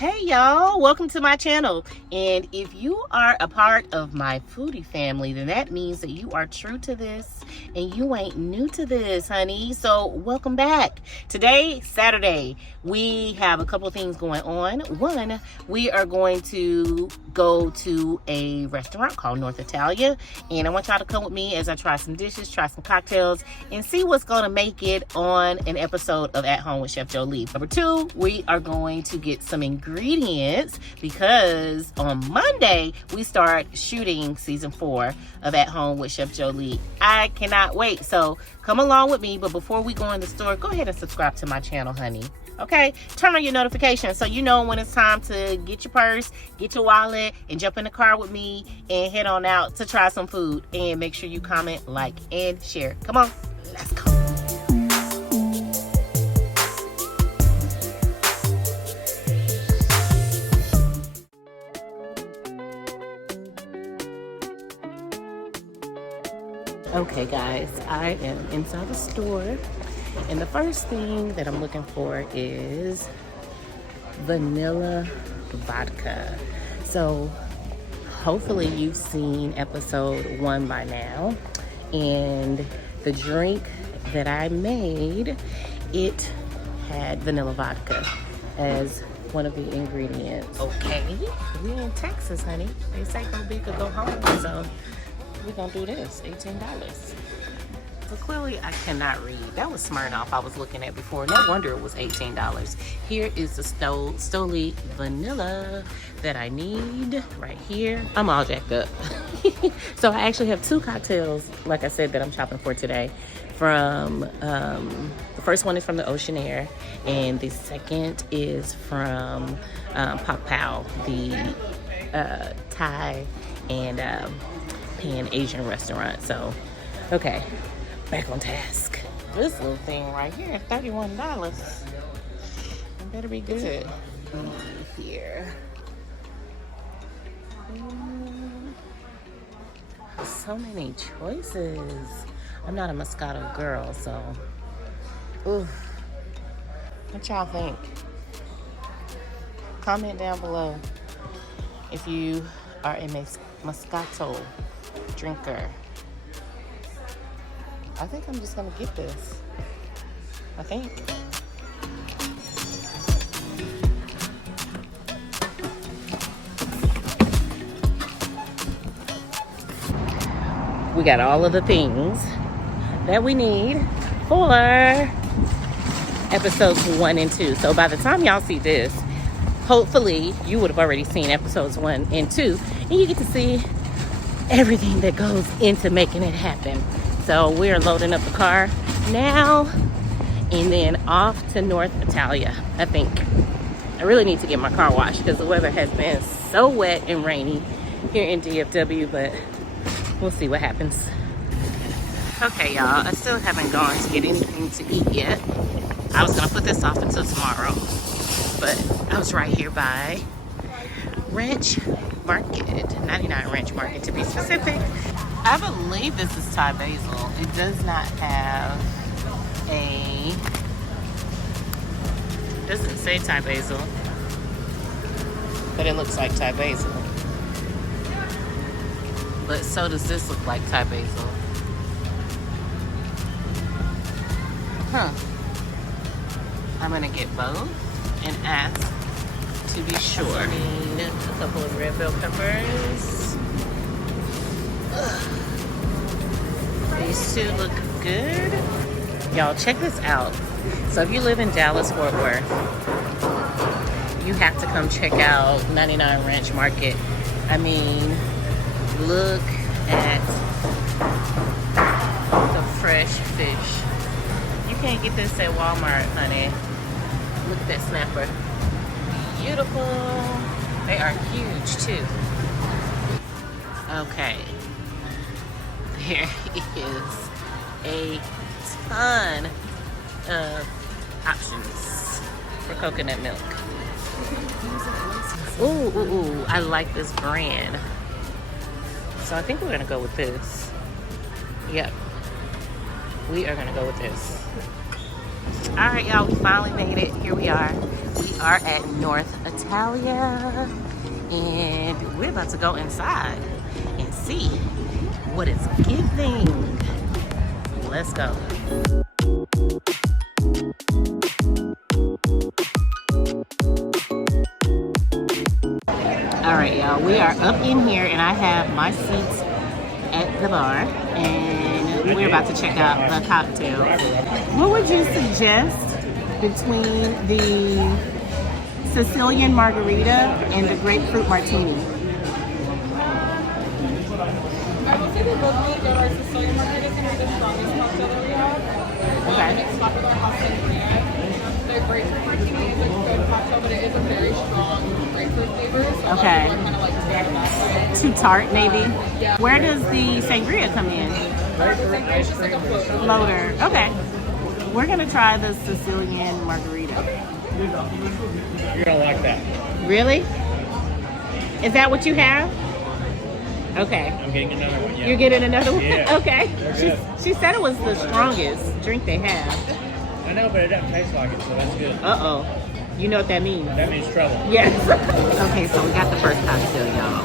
Hey y'all, welcome to my channel. And if you are a part of my foodie family, then that means that you are true to this and you ain't new to this, honey. So welcome back. Today, Saturday, we have a couple of things going on. One, we are going to go to a restaurant called North Italia, and I want y'all to come with me as I try some dishes, try some cocktails, and see what's gonna make it on an episode of At Home with Chef Jolie. Number two, we are going to get some ingredients because on Monday we start shooting season 4 of At Home with Chef Jolie. I cannot wait. So come along with me, but before we go in the store, go ahead and subscribe to my channel, honey. Okay, turn on your notifications so you know when it's time to get your purse, get your wallet, and jump in the car with me and head on out to try some food. And make sure you comment, like, and share. Come on, let's go. Okay guys, I am inside the store, and the first thing that I'm looking for is vanilla vodka. So hopefully you've seen episode 1 by now, and the drink that I made, it had vanilla vodka as one of the ingredients. Okay, we're in Texas, honey. They say go big or go home, so we're gonna do this. $18. So clearly I cannot read. That was Smirnoff I was looking at before. No wonder it was $18. Here is the Jolie vanilla that I need right here. I'm all jacked up. So I actually have 2 cocktails, like I said, that I'm shopping for today. From the first one is from the Ocean Air, and the second is from Pok Pow, the Thai and Pan Asian restaurant. So okay, back on task. This little thing right here, $31. It better be good. Here. So many choices. I'm not a Moscato girl, so ooh. What y'all think? Comment down below if you are a Moscato drinker. I think I'm just gonna get this. I think. We got all of the things that we need for episodes 1 and 2. So by the time y'all see this, hopefully you would have already seen episodes 1 and 2, and you get to see everything that goes into making it happen. So we're loading up the car now and then off to North Italia. I think I really need to get my car washed because the weather has been so wet and rainy here in DFW, but we'll see what happens. Okay, y'all, I still haven't gone to get anything to eat yet. I was gonna put this off until tomorrow, but I was right here by Ranch Market, 99 Ranch Market to be specific. I believe this is Thai basil. It does not have a, doesn't say Thai basil, but it looks like Thai basil. But so does this look like Thai basil. Huh. I'm gonna get both and ask to be sure. I need a couple of red bell peppers. Ugh. These 2 look good. Y'all, check this out. So if you live in Dallas, Fort Worth, you have to come check out 99 Ranch Market. I mean, look at the fresh fish. You can't get this at Walmart, honey. Look at that snapper. Beautiful. They are huge too. Okay. There is a ton of options for coconut milk. Ooh, I like this brand. So I think we're gonna go with this. Yep. We are gonna go with this. All right, y'all, we finally made it. Here we are. We are at North Italia, and we're about to go inside and see what it's giving. Let's go. All right, y'all, we are up in here, and I have my seats at the bar, and we're about to check out the cocktails. What would you suggest between the Sicilian margarita and the grapefruit martini? I will say they both make good. Our Sicilian margaritas are the strongest cocktail that we have. Okay. It's top of our hot sangria. The grapefruit martini is a good cocktail, but it is a very strong grapefruit flavor. So Okay. a lot of people are kind of like to drink it that way. Too tart, maybe? Yeah. Where does the sangria come in? The sangria is just like a float. Floater. Okay. We're gonna try the Sicilian margarita. You're gonna like that. Really? Is that what you have? Okay. I'm getting another one. Yeah. You're getting another one? Yeah. Okay. They're She, good. she said it was the strongest drink they have. I know, but it doesn't taste like it, so that's good. Uh-oh. You know what that means? That means trouble. Yes. Okay, so we got the first cocktail, y'all.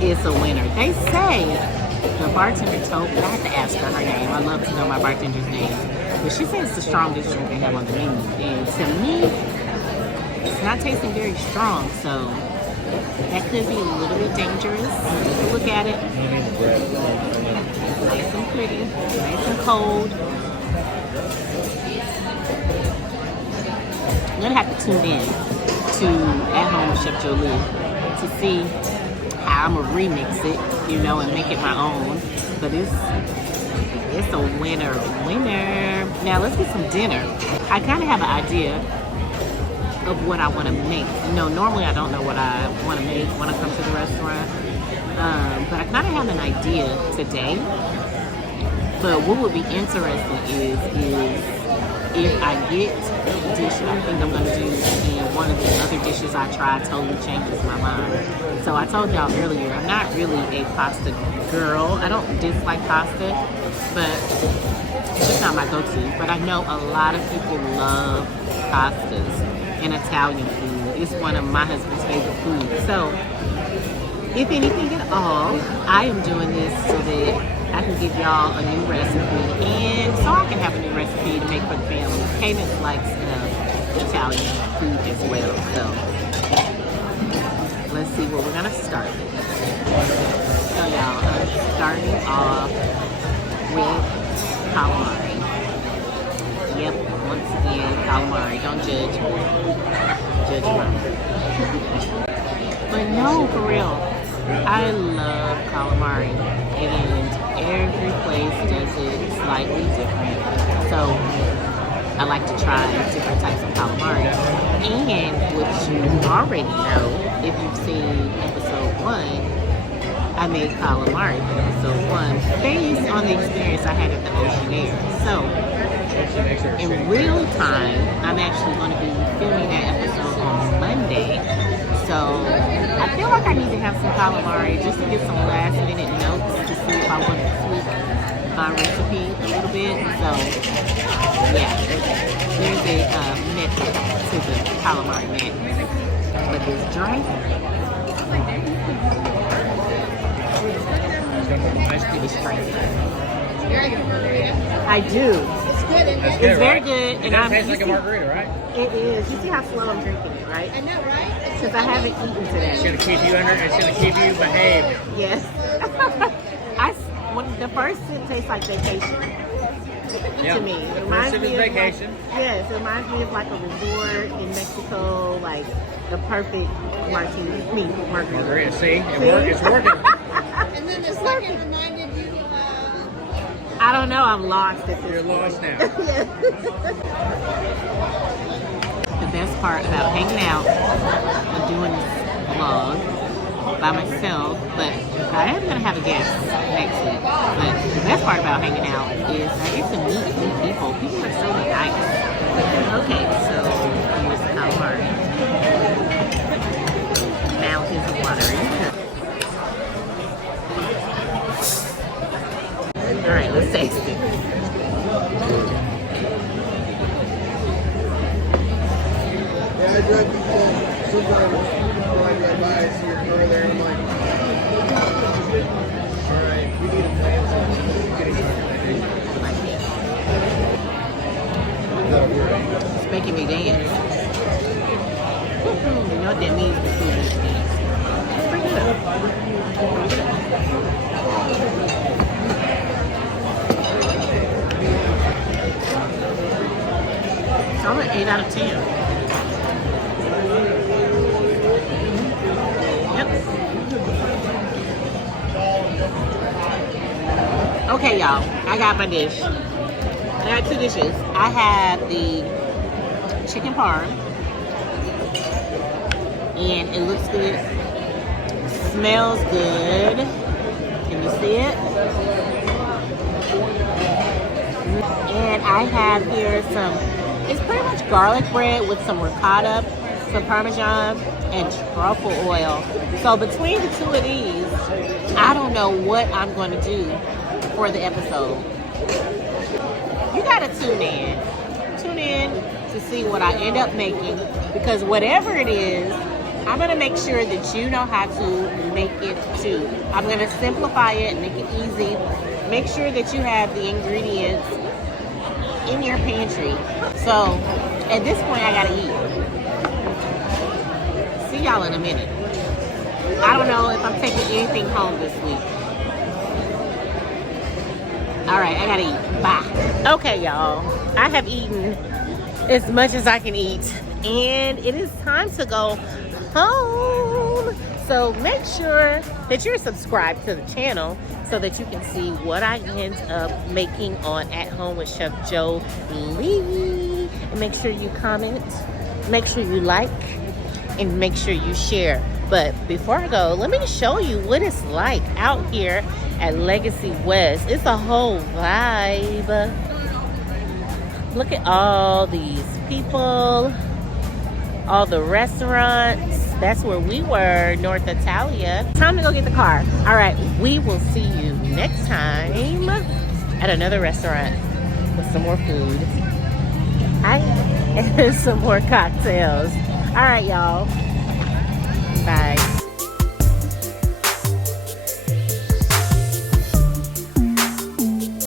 It's a winner. They say, the bartender told me, I have to ask her her name. I love to know my bartender's name. But she said it's the strongest drink they have on the menu. And to me, it's not tasting very strong, so that could be a little bit dangerous. Let's look at it. Nice and pretty, nice and cold. I'm gonna have to tune in to At Home with Chef Jolie to see how I'm gonna remix it, you know, and make it my own. But it's a winner. Now let's get some dinner. I kind of have an idea of what I want to make. You know, normally I don't know what I want to make when I come to the restaurant, but I kind of have an idea today. But what would be interesting is if I get a dish that I think I'm going to do and one of the other dishes I try totally changes my mind. So I told y'all earlier, I'm not really a pasta girl. I don't dislike pasta, but it's just not my go-to. But I know a lot of people love pastas and Italian food. It's one of my husband's favorite foods. So if anything at all, I am doing this so that I can give y'all a new recipe, and so I can have a new recipe to make for the family. Cadence likes Italian food as well, so let's see what we're gonna start with. So y'all, I'm starting off with calamari. Yep, once again, calamari. Don't judge me. Judge me. But no, for real, I love calamari, and every place does it slightly different. So I like to try different types of calamari. And what you already know, if you've seen episode 1, I made calamari for episode 1 based on the experience I had at the Oceanaire. So in real time, I'm actually going to be filming that episode on Monday. So I feel like I need to have some calamari just to get some last minute notes to see if I want to tweak my recipe a little bit. So yeah, there's a method to the calamari madness. But this drink, it's crazy. I do. It's very good, and it tastes like a margarita, right? It is. You see how slow I'm drinking it, right? I know, right? Because I haven't eaten today. It's gonna keep you under. It's gonna keep you behaved. Yes. When the first sip tastes like vacation to me. It reminds First sip me is of vacation. Yes, it reminds me of like a resort in Mexico, like the perfect martini, margarita. Margarita, see? It's working. And then the second reminded you I don't know, I'm lost at this You're point. lost now. Yes. The best part about hanging out and doing this vlog by myself, but I am going to have a guest next week. But the best part about hanging out is I get to meet new people. People are so nice. Okay, so here's the calamari. Mouth is watering. All right, let's taste it. good because sometimes when I drive by, I see your car there, and I'm like, all right, we need a plan. It's making me dance. You know what that means? The food makes me dance. It's pretty good. I'm an 8 out of 10. Yep. Okay, y'all. I got my dish. I got 2 dishes. I have the chicken parm. And it looks good. Smells good. Can you see it? And I have here some, it's pretty much garlic bread with some ricotta, some Parmesan, and truffle oil. So between the 2 of these, I don't know what I'm going to do for the episode. You got to tune in. Tune in to see what I end up making, because whatever it is, I'm going to make sure that you know how to make it too. I'm going to simplify it, make it easy. Make sure that you have the ingredients in your pantry. So at this point, I gotta eat. See y'all in a minute. I don't know if I'm taking anything home this week. All right, I gotta eat. Bye. Okay, y'all. I have eaten as much as I can eat, and it is time to go home. So make sure that you're subscribed to the channel so that you can see what I end up making on At Home with Chef Jolie. And make sure you comment, make sure you like, and make sure you share. But before I go, let me show you what it's like out here at Legacy West. It's a whole vibe. Look at all these people, all the restaurants. That's where we were, North Italia. Time to go get the car. All right, we will see you next time at another restaurant with some more food. And some more cocktails. All right, y'all. Bye.